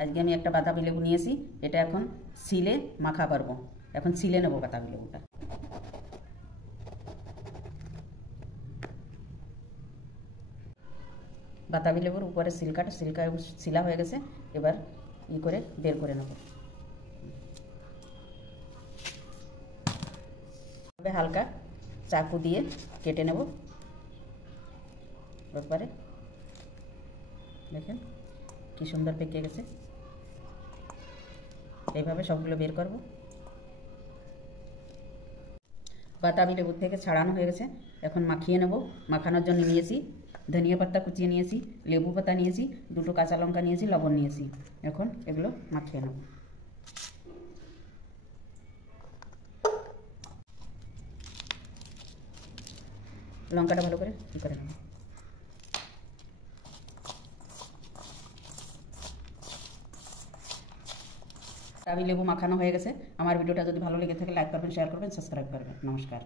আজকে আমি একটা বাতাবি লেবু নিয়েছি, এটা এখন সিলে মাখা করব। এখন সিলে নেব বাতাবি লেবুটা। বাতাবি লেবুর উপরে সিলকা সিলা হয়ে গেছে, এবার করে বের করে নেব। হালকা চাকু দিয়ে কেটে নেব। ব্যাপারে দেখেন কি সুন্দর পেকে গেছে। এইভাবে সবগুলো বের করব। বাতাবি লেবু থেকে ছাড়ানো হয়ে গেছে, এখন মাখিয়ে নেব। মাখানোর জন্য নিয়েছি ধনিয়া পাতা কুচিয়ে নিয়েছি, লেবু পাতা নিয়েছি, দুটো কাঁচা লঙ্কা নিয়েছি, লবণ নিয়েছি। এখন এগুলো মাখিয়ে নেব। লঙ্কাটা ভালো করে করে নেব। বাতাবি লেবু মাখানো হয়ে গেছে। আমার ভিডিওটা যদি ভালো লেগে থাকে লাইক করবেন, শেয়ার করবেন, সাবস্ক্রাইব করবেন। নমস্কার।